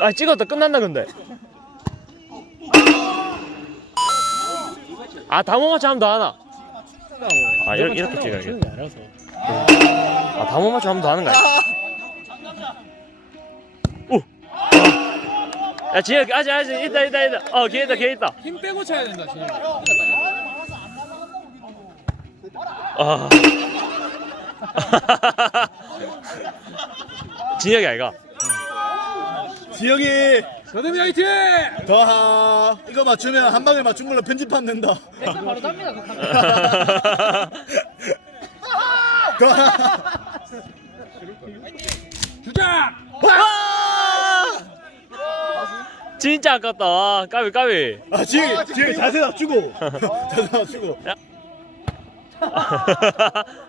아 찍었다. 끝났나 근데. 아 다모마치 하면 더 하나. 아 이렇게, 이렇게 찍어야겠다. 알아서. 아 다모마치 하면 더 하는 거야? 오! 야 지혜 아직 아직 있다 있다 있다. 어 기회 있다 기회 있다. 힘 빼고 차야 된다, 진짜. 아 진혁이 아이가 지영이 서대미 화이팅! 더하 이거 맞추면 한 방에 맞춘 걸로 편집하면 된다. 댓글 바로 답니다, 그 카메라. 더하 주자! 와! 진짜 아깝다 와, 까비 까비 아 지영이 지영이 자세 낮추고 자세 낮추고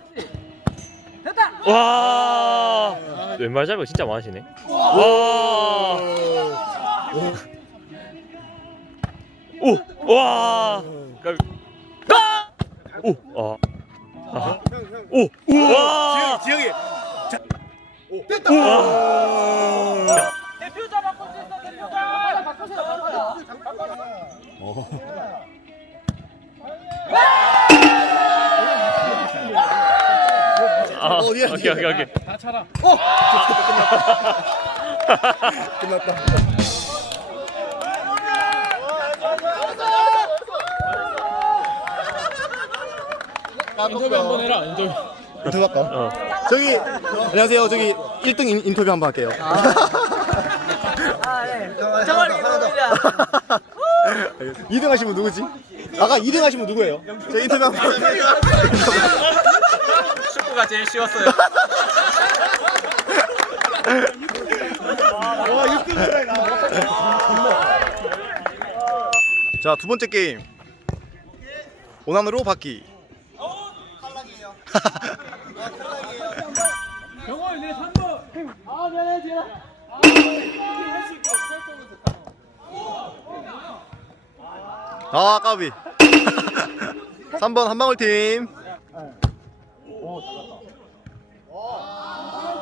와 왼발 잡이 진짜 많으시네 와 오! 와! 까! 오! 아. 아하. 오! 우와! 지영이 지영이 우와! 대표자 아, 어, 미안, 오케이, 오케이, 미안. 오케이. 다 차라. 끝났다. 인터뷰 한번 해라, 인터뷰. 인터뷰 할까? 어. 저기 안녕하세요. 저기 1등 인, 인터뷰 한번 할게요. 정말 이겁니다 2등 하신 분 누구지? 아까 2등 하신 분 누구예요? 저 인터뷰 한번 제일 쉬웠어요. 자, 두 번째 게임. 원안으로 받기. 병원 내 3번. 아, 까비. 3번 한방울 팀.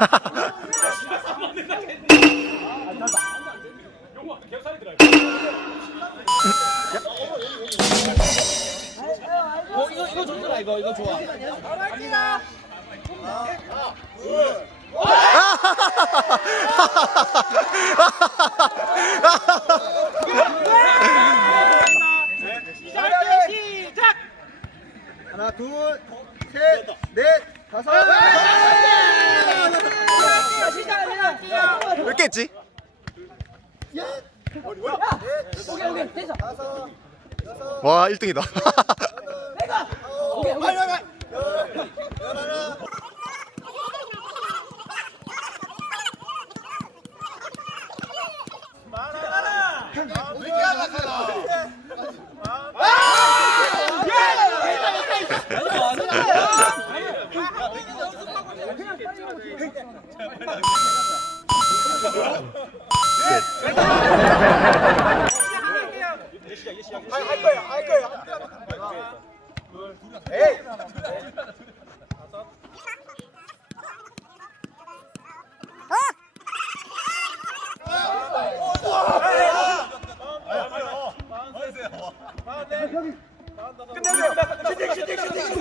어, 이거, 좋아. 하나, 둘, 셋, 넷, 다섯. 맞겠지? 야! 야! 오케이 오케이 됐어. 와 1등이다 오케이 오케이. 가 예시야 예시야 할, 할 거야 할 거야 에이 끝내세요 슈팅 슈팅